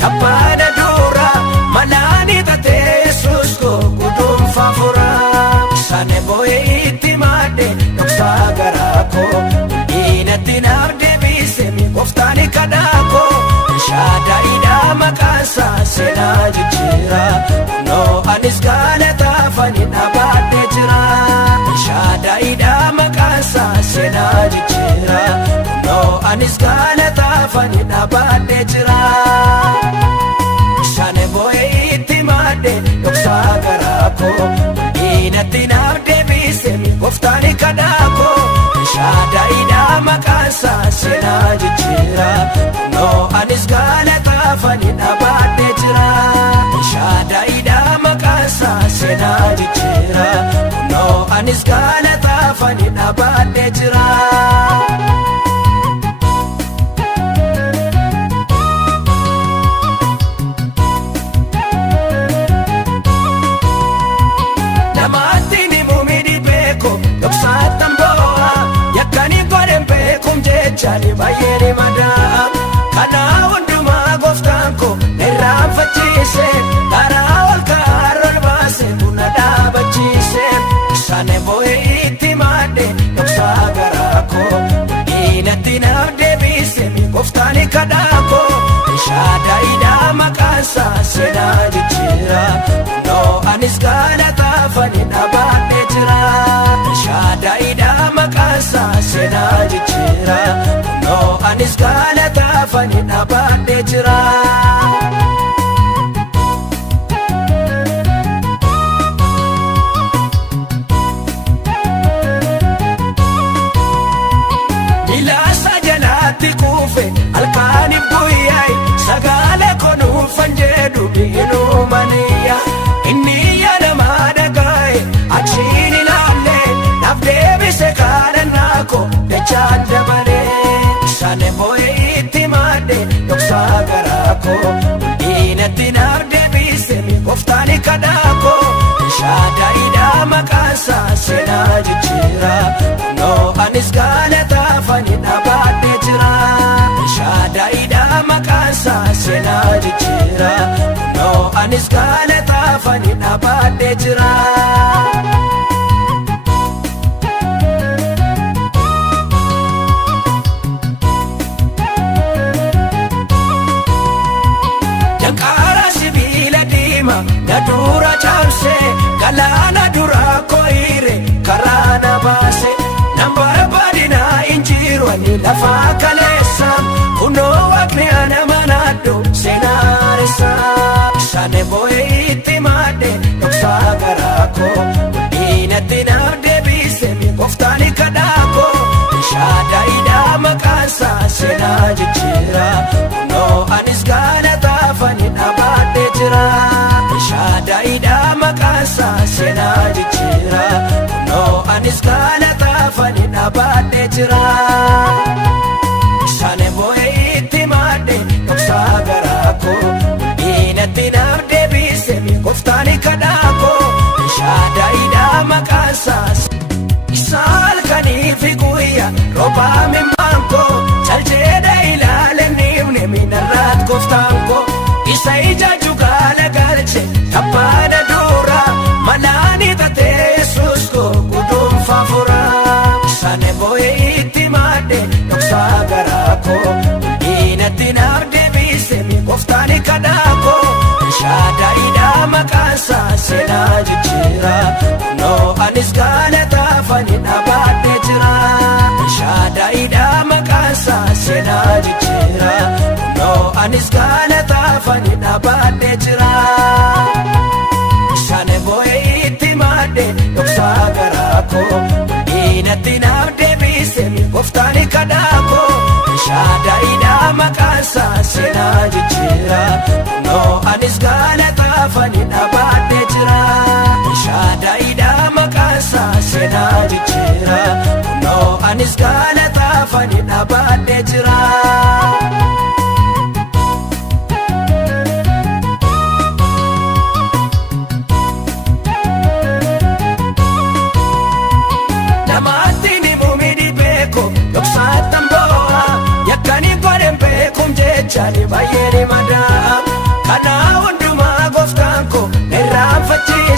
Tapada dura malani tate susko kudum favora sane boy itimade noksa garako inati nabde bisemi koftani kadako shada ida makasa sena jichira no anis galata fani nabade jira shada ida makasa sena jichira no anis galata fani nabade jira sane boy itimade noksa garako inati nabde bisemi koftani kadako shada ida makasa sena jichira no anis galata fani nabade jira shada ida makasa sena jichira no anis galata fani nabade jira namatini mumidi beko doksatam boa yakani godem bekum jechani bayeri madam kana unduma goftanko neram fachise tarawal karol base bunada bachise sane boy itimade doksagarako inatina debise mi goftani kadako shada ida makasa sena jichira no anis galata fani nabade jira shada ida makasa sena jichira no anis galata fani nabade jira ilasa jalati kufe alkani buyai sagale konu fanjedu binu mania inni yana madagai achini lalle nafdebi se karanako de chanda bare sane boy itimade doksa garako inati nafdebi se mi koftani kadako shada ida makasa sena jichira no anis galata fani nabade jira shada ida makasa sena jichira no anis galata fani nabade jira yankara sibila dima nadura chamse galana dura koire karana base nambar badina injirwani lafa kalesa kuno wakni ana manado senaresa sane boy itimade doksa garako inati nabde bisemi koftani kadako shada ida makasa sena jichira no anis galata fani nabade jira shada ida makasa sena jichira no anis galata fani nabade jira sane boy itimade doksa garako inati nabde bisemi koftani kadako shada ida makasa isal kani figuya roba min banko chaljeda ilale nimne minarat koftanko isaija jugala galche tapada dura malani tate susko kudum favora sane boy itimade doksa garako inati nabde bisemi koftani kadako shada ida makasa sena jichira no anis galata fani nabade jira shada ida makasa sena jichira no anis galata fani nabade jira sane boy itimade doksa garako inati nabde bisemi koftani kadako shada ida makasa sena jichira no anis galata fani nabade jira shada ida makasa sena jichira no anis galata fani nabade jira namatini mumidi beko doksa tamboa yakani godem bekum jechani bayeri madam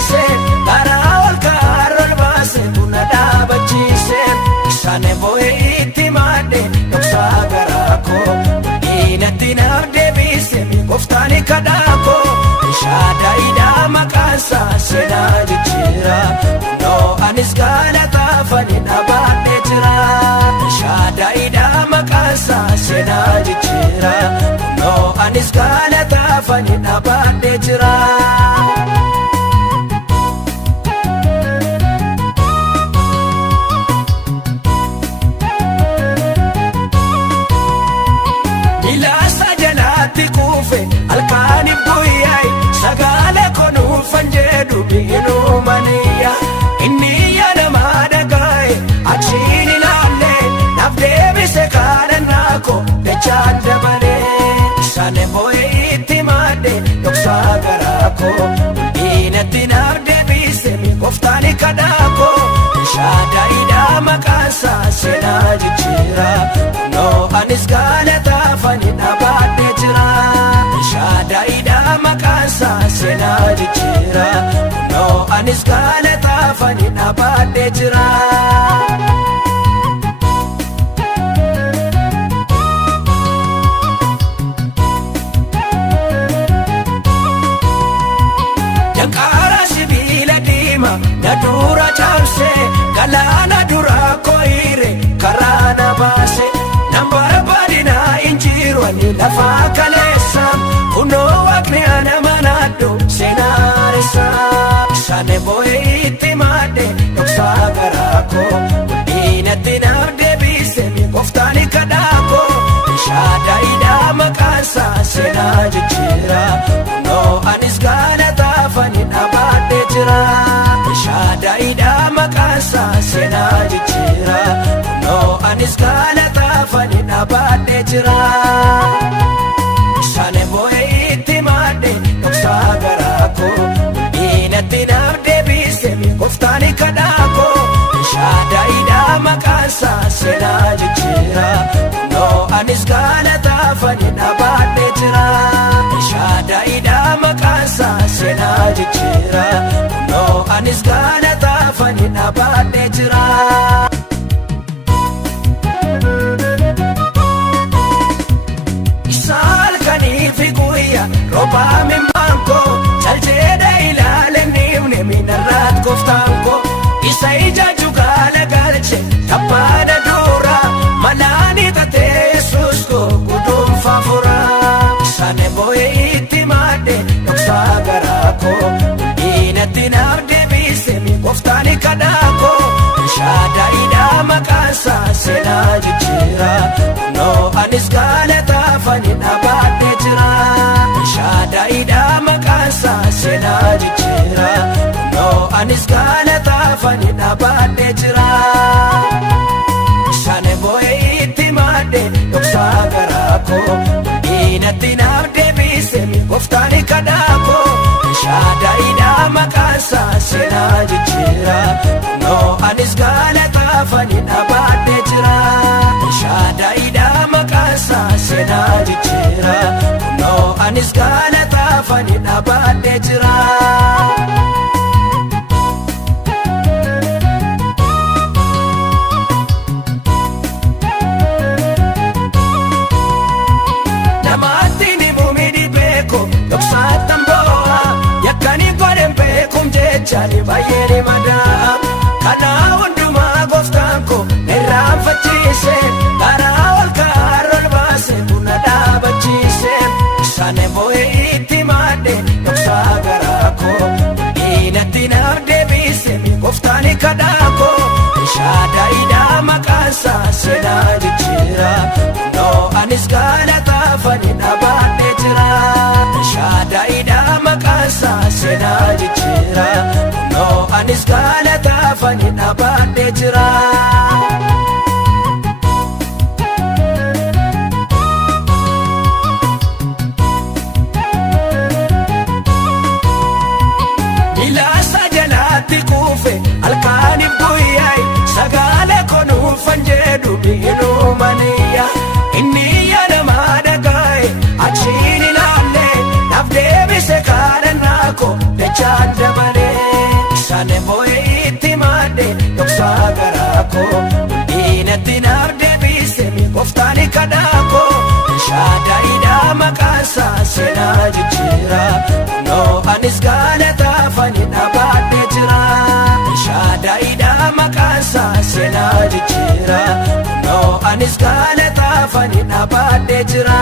jaamse karaa ol kaarol baase buna dhaabachiise isaanii boo'ee itti maadde dhoksaa garaa koo diinatti naaf deebise gooftaan kadhaa koo shaadaayiidhaa maqaansaa seenaa jijjiira kunoo anis galataafani dhaabadhee jira shaadaayiidhaa maqaansaa seenaa jijjiira kunoo anis galataafani dhaabadhee jira. Ilaasa jalaatti kuufe halkaaniif guyyaa sagalee konuufan jedhu biinuu maniya inni yaadama dhagaa'e achiin ilaalee naaf deebise kadhannaa koo dachaan dabalee isaanii boo'ee itti maadde dhoksaa garaa koo diinatti naaf deebise gooftaan kadhaa koo shaadaayiidhaa maqaansaa seenaa jijjiira kunoo anis galataafani dhaabadhee jira shaadaayiidhaa maqaansaa seenaa jijjiira kunoo anis galataafani dhaabadhee jira. Jankaara sibiila diimaa na dura caamse galaana dura kooyire karaa na baase nan barbaadina injiru ani lafa kaleessa kunoo waaqni ana manaaddo seenaaressa isaanii boo'ee itti maadde dhoksaa garaa koo diinatti naaf deebise gooftaan kadhaa koo shaadaayiidhaa maqaansaa seenaa jijjiira kunoo anis galataafani dhaabadhee jira shaadaayiidhaa maqaansaa seenaa jijjiira kunoo anis galataafani dhaabadhee jira isaanii boo'ee itti maadde dhoksaa garaa koo diinatti naaf deebise gooftaan kadhaa koo shaadaayiidhaa maqaansaa seenaa jijjiira kunoo anis galataafani dhaabadhee jira shaadaayiidhaa maqaansaa seenaa jijjiira kunoo anis galataafani dhaabadhee jira. Isaalkaniifi guyyaa roobaa mimmankoo jaljeedha ilaaleen nimne minarraat gooftaan koo isa ijaaju gaala galche tabbaadha dura malaani tatee yesuus koo guduunfa fura isaanii boo'ee itti maadde dhoksaa garaa koo diinatti naaf deebise gooftaan kadhaa koo shaadaayiidhaa maqaansaa seenaa jijjiira kunoo anis galataafani dhaabadhee jira shaadaayiidhaa maqaansaa seenaa jijjiira kunoo anis galataafani dhaabadhee jira isaanii boo'ee itti maadde dhoksaa garaa koo diinatti naaf deebise gooftaan kadhaa koo shaadaayiidhaa maqaansaa seenaa jijjiira kunoo anis galataafani dhaabadhee jira shaadaayiidhaa maqaansaa seenaa jijjiira kunoo anis galataafani dhaabadhee jira. Namaatti ni mumidi beeko dhoksaattan boo'a yakkanii godhen beekum jechaani baay'ee ni madaa kanaa hundumaa gooftaan koo irraanfachiise karaa ol kaarol baase buna dhaabachiise isaanii boo'ee itti maadde dhoksaa garaa koo diinatti naaf deebise gooftaan kadhaa koo shaadaayiidhaa maqaansaa seenaa jijjiira kunoo anis galataafani dhaabadhee jira shaadaayiidhaa maqaansaa seenaa jijjiira kunoo anis galataafani dhaabadhee jira. Ilaasa jalaatti kuufe halkaaniif guyyaa sagalee konuufan jedhu biinuu maniya inni yaadama dhagaa'e achiin ilaalee naaf deebise kadhannaa koo dachaan dabalee jira no anis galataafani dhaabadhee jira shaadaa'idha maqaansa seenaa jijjiira no anis galataafani dhaabadhee jira